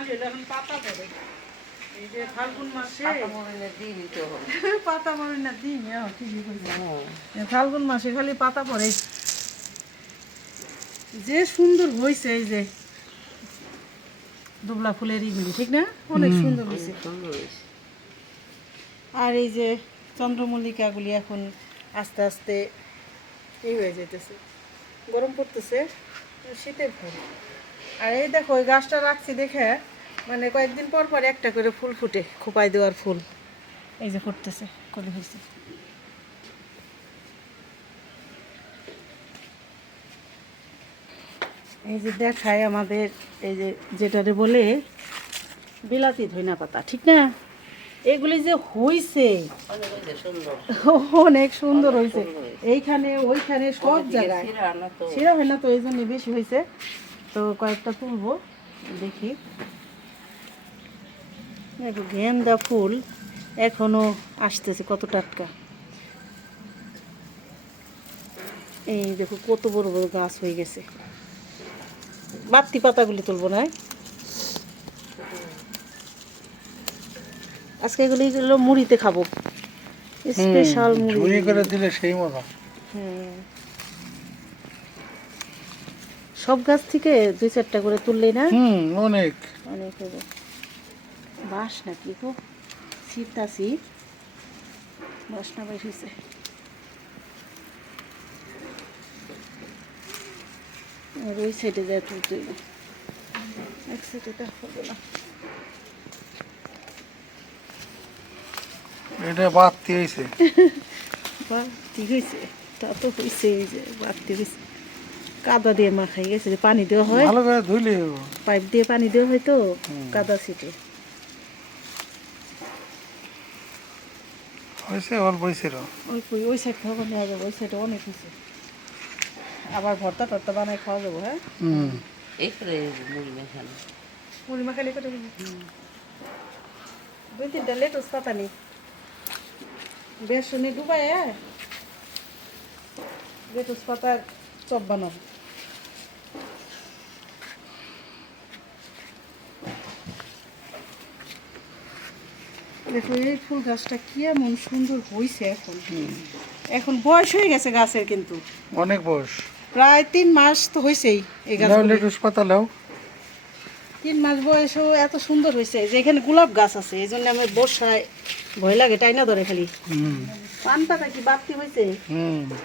খালি হলে এখন পাতা পড়ে। এই যে ফাল্গুন মাসে পাতা পড়ে না দিন ঠিকই বলছি। ফাল্গুন মাসে খালি পাতা পড়ে। যে সুন্দর হয়েছে এই যে দুবলা ফুলের ইগুলি, ঠিক না? অনেক সুন্দর হয়েছে। আর এই যে চন্দ্রমল্লিকাগুলি এখন আস্তে আস্তে এই হয়ে যেতেছে, গরম পড়তেছে, শীতের ফুল। আর এই দেখো ওই গাছটা রাখছি দেখে মানে কয়েকদিন পর পর একটা করে ফুল ফুটে, খোপাই দেওয়ার ফুল। এই যে ফুটতেছে, কলি হয়েছে। এই যে দেখায় আমাদের এই যে যেটারে বলে বিলাতি ধইনা পাতা, ঠিক না? এগুলি যে হইছে অনেক সুন্দর হয়েছে, এইখানে ওইখানে সব জায়গায়। সেরা হয় না তো, এই জন্য বেশি হয়েছে। তো কয়েকটা তুলবো, দেখি। দেখো গেন্দা ফুল এখনো আসতেছে, কত টাটকা। এই দেখো কত বড় বড় গাছ হয়ে গেছে। বাড়তি পাতাগুলি তুলবো না, আজকে এগুলি মুড়িতে খাবো, স্পেশাল মুড়ি করে দিলে সেই মজা। হ্যাঁ, সব গাছ থেকে 2-4টা করে তুললেই না অনেক অনেক হবে। বাস নাকি গো, শীতাশি বাসনা বেশ হয়েছে। আর ওই সাইডে যায় তুলতে, এক সাইডে দেখা না। এটা বাড়তি হয়েছে, বাড়তি হয়েছে, তা তো হয়েছে। এই যে বাড়তি হয়েছে, কাদা দিয়ে মাখাই গেছে, পানি দেওয়া হয়, ভালো করে ধুইলে পাইপ দিয়ে পানি দেওয়া হয় তো কাদা ছিটে হয়েছে, অল্প হয়েছে। ওই সাইড খাওয়া নেওয়া যাবে, ওই সাইডে অনেক হয়েছে। আবার ভর্তা টর্তা বানাই খাওয়া যাবো। হ্যাঁ, মুড়ি মাখালি করে 2-3টা লেটুস পাতা নেই, বেসনে ডুবাই লেটুস পাতার চপ বানাবো। দেখো এই ফুল গাছটা কি এমন সুন্দর হয়েছে। এখন এখন বয়স হয়ে গেছে গাছের, কিন্তু অনেক বয়স, প্রায় 3 মাস তো হয়েছেই এই গাছ। লেটুস পাতা লাও, 3 মাস বয়সেও এত সুন্দর হয়েছে। যে এখানে গোলাপ গাছ আছে, এই জন্য আমার বর্ষায় ভয় লাগে, টাইনা ধরে খালি। পান পাতা কি বাড়তি হয়েছে?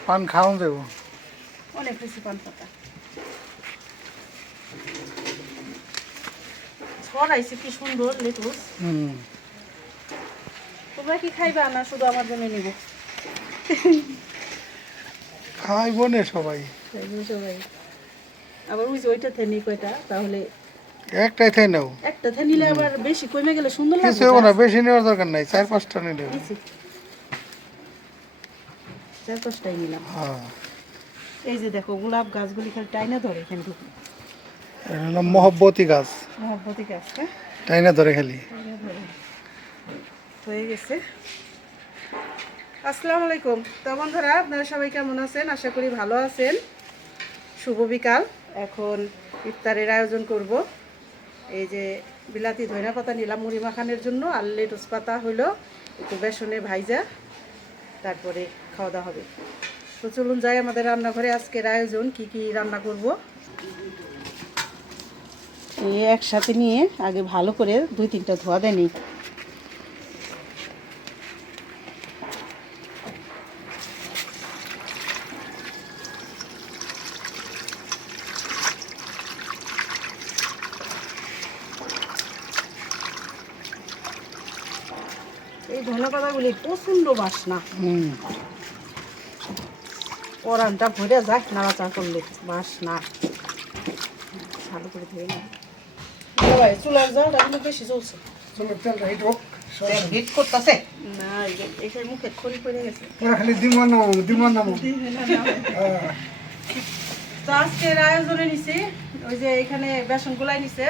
পান খাওয়ান দেবো, অনেক হয়েছে পান পাতা। ছড়াইছে কি সুন্দর লেটুস। তোমরা কি খাইবা না শুধু আমার জন্য নিব? খাইবো না সবাই, সবাই। আবার ওই যে ওইটাতে নেই কয়টা, তাহলে একটাই খাই নাও। একটাতে নিলে আবার বেশি কমে গেলে সুন্দর কিছু লাগবে না, বেশি নেওয়ার দরকার নাই, 4-5টা নিলে। 4-5টাই নিলাম। হ্যাঁ, এই যে দেখো গোলাপ গাছগুলি খালি টাইনা ধরে এখানে ঢুকে। মহব্বতী গাছ, মহব্বতী গাছ, হ্যাঁ, টাইনা ধরে খালি। হয়ে গেছে। আসসালামু আলাইকুম। তো বন্ধুরা, আপনারা সবাই কেমন আছেন? আশা করি ভালো আছেন। শুভ বিকাল। এখন ইফতারের আয়োজন করব। এই যে বিলাতি ধইনা পাতা নিলাম মুড়ি মাখানোর জন্য, আর লেটুস পাতা হইলো একটু বেসনে ভাইজা, তারপরে খাওয়া দাওয়া হবে। তো চলুন যাই আমাদের রান্নাঘরে। আজকের আয়োজন কি কি রান্না করব এই একসাথে নিয়ে আগে ভালো করে 2-3টা ধোয়া দেয়নি। এই ধনে পাতাগুলি প্রচন্ড বাসনা, পরানটা ভরে যায় নাড়াচাড়া করলে, বাসনা। ভালো করে ধরে না ভাই, চুলার জালটা কিন্তু বেশি জ্বলছে। হিট করতেছে না, এখানে মুখে খড়ি পড়ে গেছে। তো আজকের আয়োজনে নিছি ওই যে এখানে বেসন গুলাই নিছে,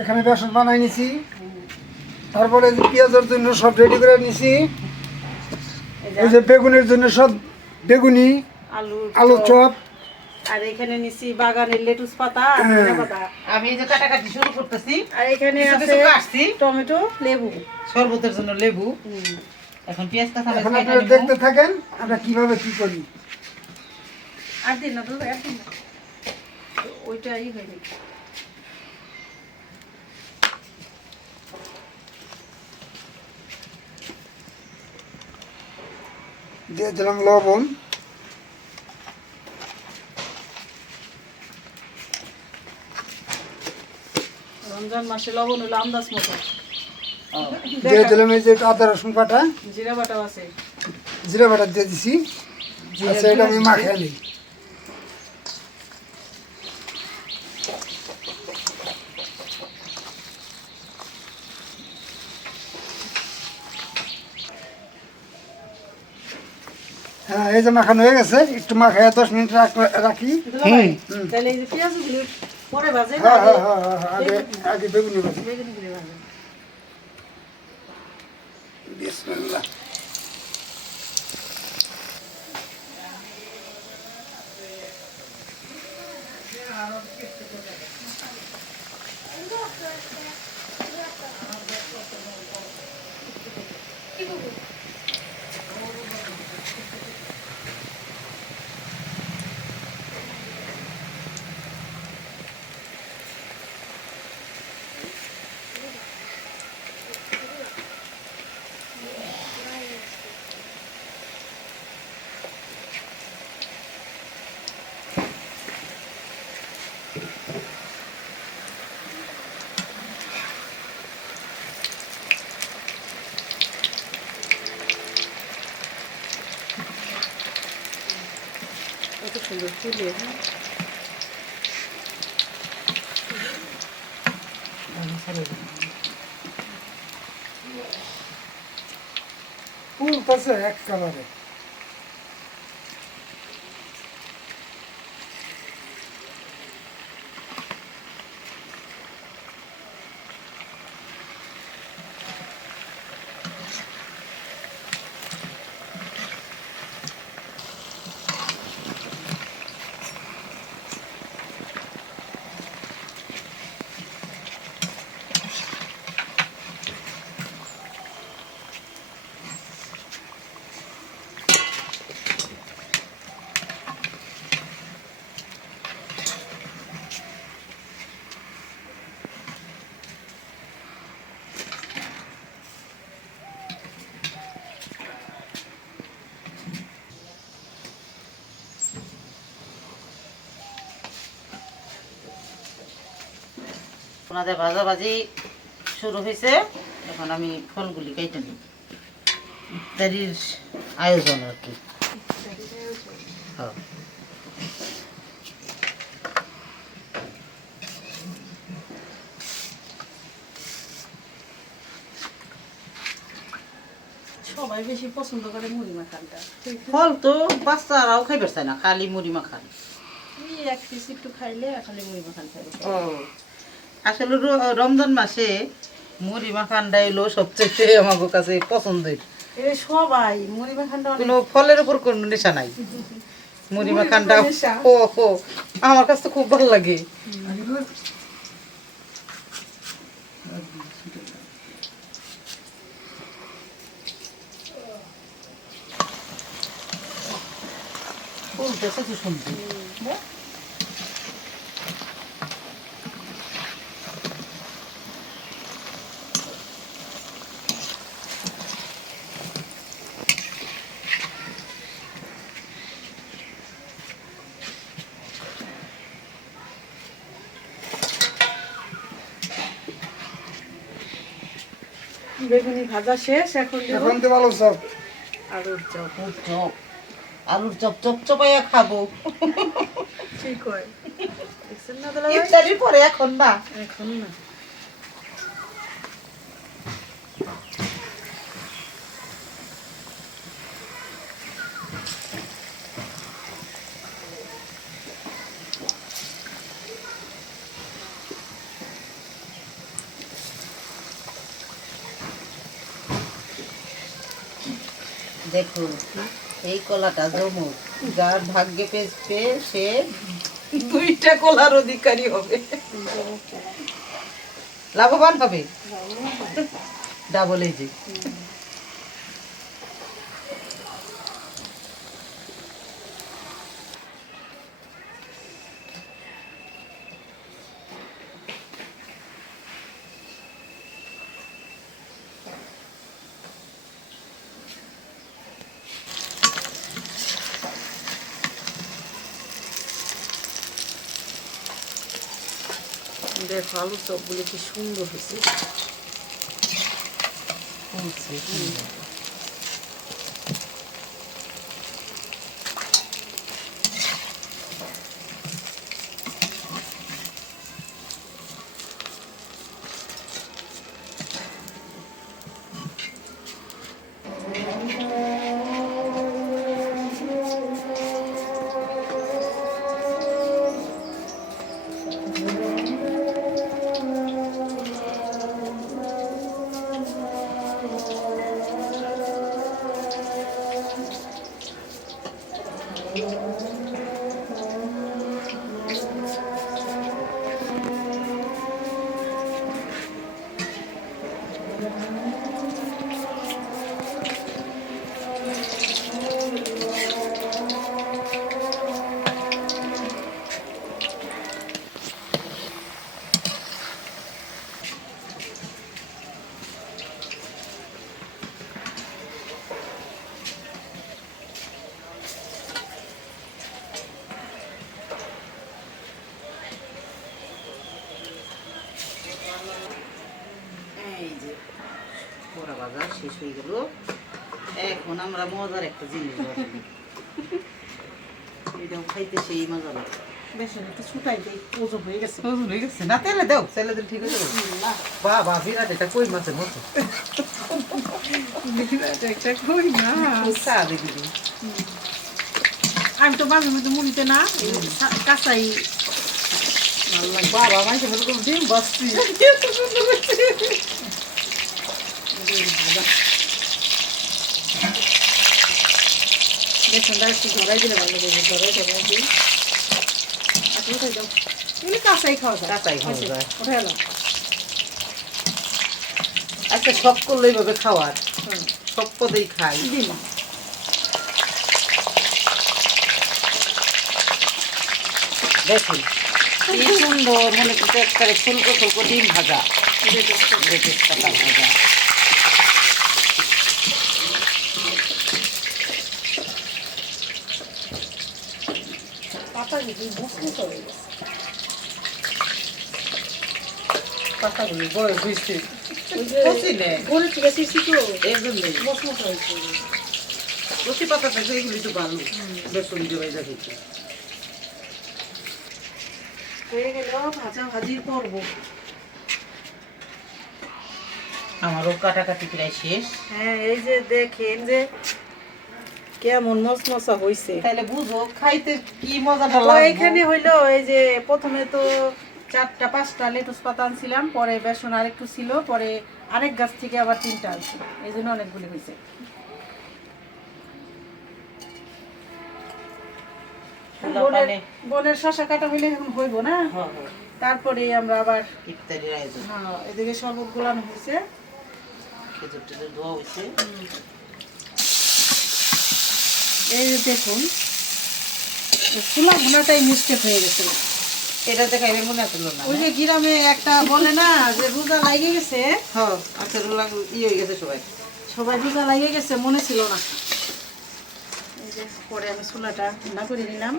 এখানে বেসন বানাই নিছি, তারপরে পেঁয়াজের জন্য সব রেডি করে নিছি। এই যে বেগুনের জন্য সব বেগুনি, আলু চপ, আর এখানে নিছি বাগানের লেটুস পাতা আর ধনিয়া পাতা। আমি এই যে কাটাকাটি শুরু করতেছি। আর এখানে কিছু আছে কিছু কাটছি। টমেটো, লেবু। শরবতের জন্য লেবু। এখন পেঁয়াজ কাঁচা মরিচ এখন কেটে আপনারা নেব। দেখতে থাকেন আমরা কিভাবে কি করি। আর দিন না দুধ, আর দিন না। ওইটাই হয়নি। দিয়ে দিলাম লবণ, রমজান মাসে লবণ হলো আন্দাজ মতো। দিয়ে দিলাম এই যে আদা রসুন বাটা, জিরা বাটাও আছে। জিরা বাটা দিয়ে দিছি। আচ্ছা এটা আমি মাখিয়ে নিই। হ্যাঁ এই যে মাখানো হয়ে গেছে, একটু মাখায় 10 মিনিট রাখি। তাহলে এই যে পেঁয়াজগুলি পরে ভাজে না, হ্যাঁ হ্যাঁ হ্যাঁ হ্যাঁ, আগে আগে বেগুনি ভাজি। বেগুনগুলি ভাজে। বিসমিল্লাহ। কত সুন্দর ফুলে। ফুলতেছে একেবারে। ওনাদের ভাজাভাজি শুরু হয়েছে। এখন আমি ফলগুলি কেটে নিই। ইফতারির আয়োজন আর কি। হ্যাঁ। সবাই বেশি পছন্দ করে মুড়ি মাখানটা। ফল তো বাচ্চারাও খাইবে চায় না, খালি মুড়ি মাখান। এই এক পিস একটু খাইলে খালি মুড়ি মাখান খাইবে। ও আসলে রমজান মাসে মুড়ি মাখানটা এলো সবচেয়ে আমার কাছে পছন্দের। এই সবাই মুড়ি মাখানটা অনেক। কোনো ফলের উপর কোনো নেশা নাই। মুড়ি মুড়ির মাখানটা উপর নেশা। ও আমার কাছে তো খুব ভালো লাগে। ফুলটা কত সুন্দর। বেগুনি ভাজা শেষ, এখন দেব এখন তো ভালো সব। আলুর চপ। চপ আলুর চপ চপাইয়া খাবো। ঠিক হয়। দেখছেন না দাদা ভাই? ইফতারির পরে এখন না। এখন না। দেখুন এই কলাটা জমুক, যার ভাগ্যে পেয়েছে সে 2টা কলার অধিকারী হবে, লাভবান হবে ডাবল এই যে। দেখো আলু চপগুলি কি সুন্দর হয়েছে। এই যে বড়া ভাজা শেষ হয়ে গেল। এখন আমরা মজার একটা জিনিস বানাবো, এটাও খাইতে সেই মজা লাগে। বেসন একটু ছুটাই দেই, ওজন হয়ে গেছে। ওজন হয়ে গেছে না, তেলে দাও, তেলে দিলে ঠিক হয়ে যাবে। বাবা বিরাট, এটা কই মাছের মতো। একটা কই না, চা দেখি দিই। আমি তো মাঝে মধ্যে মুড়িতে না কাঁচাই ভালো লাগে। বাবা মাঝে মধ্যে কোনো ডিম বাসছি। বেসনটা একটু ধরাই দিলে ভালো লাগবে, ধরাই দিই। আপনি উঠাই দাও, এগুলি কাঁচাই খাওয়া যায়। কাঁচাই খাওয়া যায়। উঠাই এলাম। একটা শখ করলো এইভাবে খাওয়ার, সব পদেই খাই। দিন দেখুন কি সুন্দর, মনে করতে একবারে ফুলকো ফুলকো ডিম ভাজা, পাতা ভাজা। পাতা যদি মশমশা হয়ে গেছে। পাতাগুলি বয়স হয়েছে, ওই যে কচি নে, গরুর থেকে শিশি তো এর জন্যই মশমশা হয়েছে। কচি পাতা থাকে, এগুলি তো ভালো বেসন দিয়ে ভাজা খেতে। হয়ে গেল ভাজা ভাজির পর্ব। আমারও কাটাকাটি প্রায় শেষ। হ্যাঁ, এই যে দেখেন যে কেমন মশমশা হয়েছে। তাহলে বুঝো খাইতে কি মজাটা তো লাগবে। এখানে হইলো এই যে প্রথমে তো 4টা 5টা লেটুস পাতা আনছিলাম, পরে বেসন আরেকটু ছিল, পরে আরেক গাছ থেকে আবার 3টা আনছি, এই জন্য অনেকগুলি হয়েছে। বোনের শশা কাটা হইলে এখন হইব না, হ্যাঁ, হ্যাঁ, তারপরে আমরা আবার ইফতারির আয়োজন। এদিকে শরবত গোলানো হয়েছে। খেজুর টেজুর ধোয়া হয়েছে। এই যে দেখুন চুলা ভুনাটাই মিস্টেক হয়ে গেছে। এটাতে খাইবে মনে আসলো না। ওই যে গ্রামে একটা বলে না যে রোজা লাগিয়ে গেছে, হ্যাঁ, আচ্ছা হয়ে গেছে সবাই। সবাই রোজা লাগিয়ে গেছে, মনে ছিল না। এই যে পরে আমি চুলাটা ঠান্ডা করে নিলাম।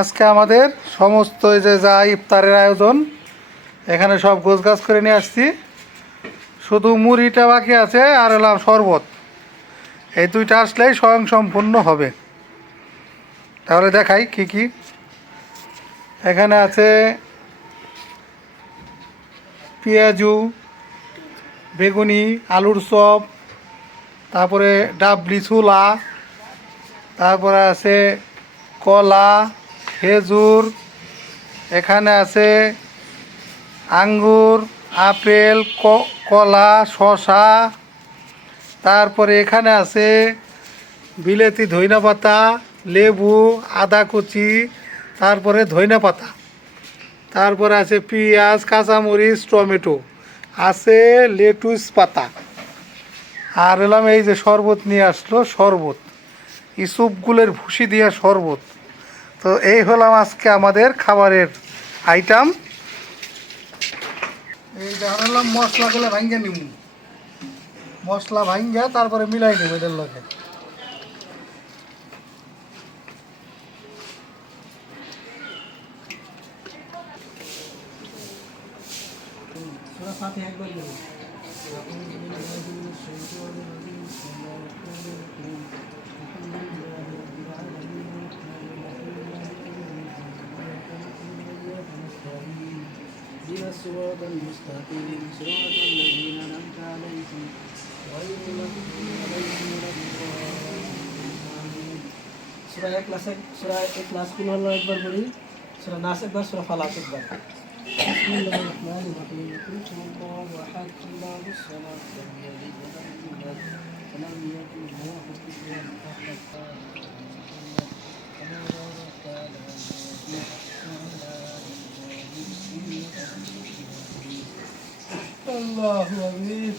আজকে আমাদের সমস্ত এই যে যা ইফতারের আয়োজন, এখানে সব গোছগাছ করে নিয়ে আসছি, শুধু মুড়িটা বাকি আছে আর এলাম শরবত। এই দুইটা আসলেই স্বয়ং সম্পূর্ণ হবে। তাহলে দেখাই কি কি এখানে আছে। পেঁয়াজু, বেগুনি, আলুর চপ, তারপরে ডাবলি ছোলা, তারপরে আছে কলা, খেজুর, এখানে আছে আঙ্গুর, আপেল, কলা, শসা, তারপরে এখানে আছে বিলেতি ধইনা পাতা, লেবু, আদা কুচি, তারপরে ধইনা পাতা, তারপরে আছে পেঁয়াজ, কাঁচামরিচ, টমেটো, আছে লেটুস পাতা। আর এলাম এই যে শরবত নিয়ে আসলো, শরবত ইসুপগুলের ভুসি দিয়ে শরবত। তো এই হলাম আজকে আমাদের খাবারের আইটেম। এই জানালাম মশলাগুলো ভাঙ্গে নিব, মশলা ভাঙ্গে তারপরে মিলাই নেব এদের লগে। الصراط المستقيم صراط الذين أنعمت عليهم غير المغضوب عليهم ولا الضالين সূরা ইখলাস কুল আল্লাহু আকবার বলি, সূরা নাস একবার, সূরা ফালাক একবার। বিসমিল্লাহির রহমানির রহিম কুল হুয়াল্লাহু আহাদ আল্লাহুস সামাদ লাম ইয়ালিদ ওয়া লাম ইউলাদ ওয়া লাম ইয়াকুল লাহু কুফুওয়ান আহাদ। আল্লাহু আমিন,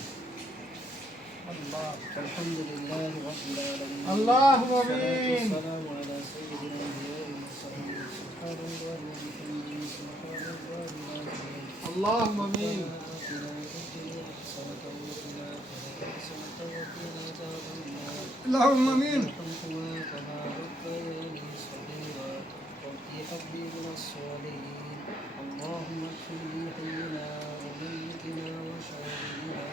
আলহামদুলিল্লাহি রাব্বিল আলামিন। আল্লাহু আমিন। والسلام على سيد الأنبياء والمرسلين سبحان الله وبحمده سبحان الله العظيم. আল্লাহু আমিন। آتنا في الدنيا حسنة وفي الآخرة حسنة وقنا عذاب النار. اللهم آمين. ارحمهما كما ربياني صغيرا رب هب لي من الصالحين. اللهم اغفر لي حينا وميتنا وشاهدنا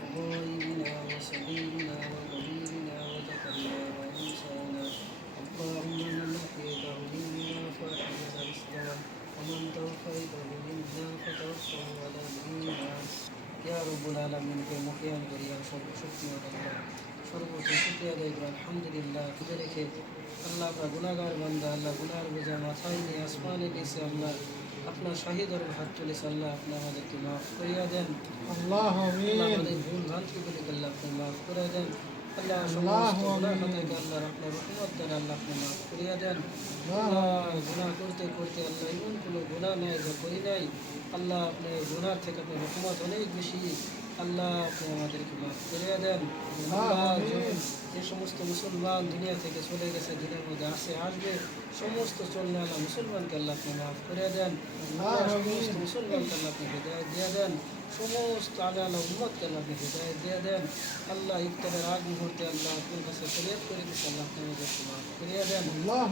وغائبنا وصغيرنا وكبيرنا وذكرنا وانثانا. اللهم من احييته منا فاحيه على الاسلام ومن توفيته منا فتوفه على الايمان. يا رب العالمين কে মুখিয়ান করিয়া সর্বশক্তিমান আল্লাহ সর্বোচ্চ শুকরিয়া আদায় করি। আলহামদুলিল্লাহ খুঁজে রেখে আল্লাহ আপনার গুনাহগার বান্দা, আল্লাহ গুনার বোঝা মাথায় নিয়ে আসমানে নিচে আল্লাহ আপনার শাহিদর হাত চলেছে। আল্লাহ আপনি আমাদেরকে মাফ করিয়া দেন। আল্লাহু আমিন। আল্লাহ আমাদের ভুল ভ্রান্তিগুলিকে আল্লাহ আপনি মাফ করে দেন। আল্লাহ সমস্ত গুনাহ থেকে আল্লাহ আপনার রহমত দেন, আল্লাহ আপনি মাফ করিয়া দেন। আল্লাহ গুনাহ করতে করতে আল্লাহ এমন কোনো গুনাহ নাই যা করি নাই, আল্লাহ আপনি গুনাহ থেকে আপনার রহমত অনেক বেশি, আল্লাহ আপনি আমাদেরকে মাফ করিয়া দেন। আল্লাহ যে সমস্ত মুসলমান দুনিয়া থেকে চলে গেছে, দিনের মধ্যে আসবে সমস্ত চলনে আল্লাহ মুসলমানকে আল্লাহ আপনি মাফ করে দেন। সমস্ত মুসলমানকে আল্লাহ আপনি হিদায়াত দিয়ে দেন, সমস্ত আল্লাহ উম্মতকে আল্লাহ আপনি হিদায়াত দিয়ে দেন। আল্লাহ ইফতারের আগ মুহূর্তে আল্লাহ আপনার কাছে ফরিয়াদ করে দিচ্ছে, আল্লাহ আপনি আমাদেরকে মাফ করিয়া দেন। আল্লাহ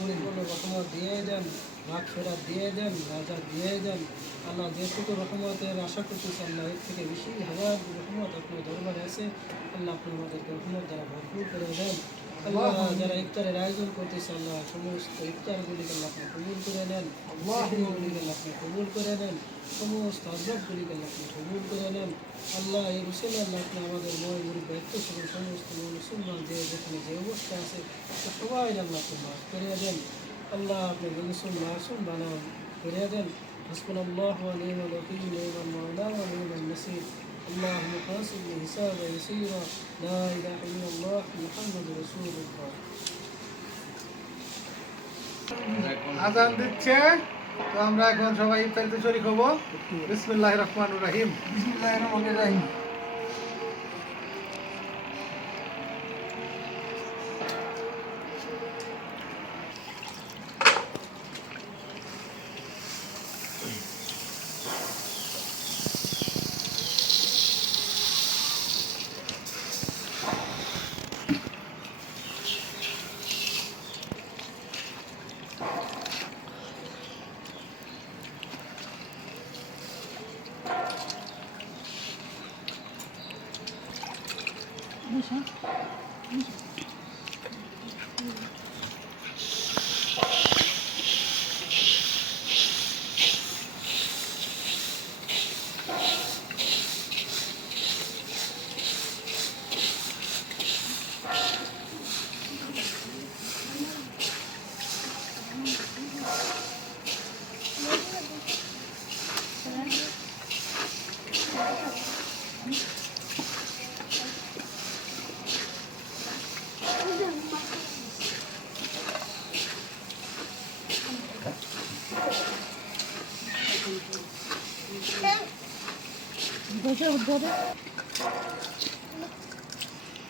পরিপূর্ণ রহমত দিয়ে দেন, মাগফিরাত দিয়ে দেন, রাজা দিয়ে দেন। আল্লাহ যেটুকু রহমতের আশা করতেছে আল্লাহ এর থেকে বেশি হাজার রহমত আপনার দরবারে আছে, আল্লাহ আপনি আমাদেরকে রহমত দ্বারা ভরপুর করে দেন। আল্লাহ যারা ইফতারের আয়োজন করতেছে আল্লাহ সমস্ত ইফতারগুলিকে আল্লাহ আপনি কবুল করে নেন, সেহরিগুলিকে আল্লাহ আপনি কবুল করে নেন, সমস্ত আজরাবগুলিকে আল্লাহ আপনি কবুল করে নেন। আল্লাহ এই রুসেলে আল্লাহ আপনি আমাদের ময় মুরিদ দায়িত্ব ছিল সমস্ত মুসলমান যে যেখানে যে অবস্থা আছে সবাই আল্লাহ আপনি মাফ করিয়া দেন। আল্লাহ আপনি মুসলমান মাসুম বানান করিয়া দেন। হাসবুনাল্লাহু ওয়া নি'মাল ওয়াকিল, নি'মাল মাওলা ওয়া নি'মান নাসির। اللهم حاسبني حسابا يسيرا لا اله الا الله محمد رسول الله. আজান দিচ্ছে, তো আমরা এখন সবাই ইফতারিতে শরীক হব। বিসমিল্লাহির রহমানির রহিম। বিসমিল্লাহির রহমানির রহিম।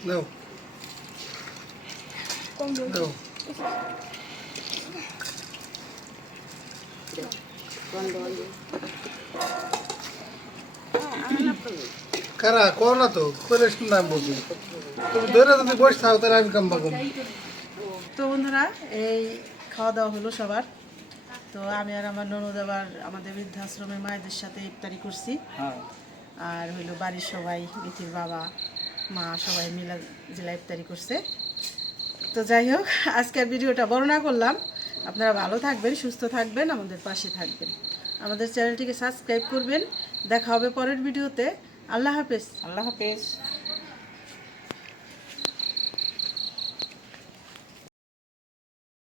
নাও নাও কারা কো না তো করে শুনলাম বলছি তুমি ধরে যদি বসে থাকো তাহলে আমি কাম পাবো তো বন্ধুরা এই খাওয়া দাওয়া হলো সবার। তো আমি আর আমার ননদ আবার আমাদের বৃদ্ধাশ্রমের মায়েদের সাথে ইফতারি করছি। হ্যাঁ আর হইলো বাড়ির সবাই, বিথির বাবা মা সবাই মিলে জেলা ইফতারি করছে। তো যাই হোক, আজকের ভিডিওটা বর্ণনা করলাম। আপনারা ভালো থাকবেন, সুস্থ থাকবেন, আমাদের পাশে থাকবেন, আমাদের চ্যানেলটিকে সাবস্ক্রাইব করবেন। দেখা হবে পরের ভিডিওতে। আল্লাহ হাফেজ। আল্লাহ হাফেজ।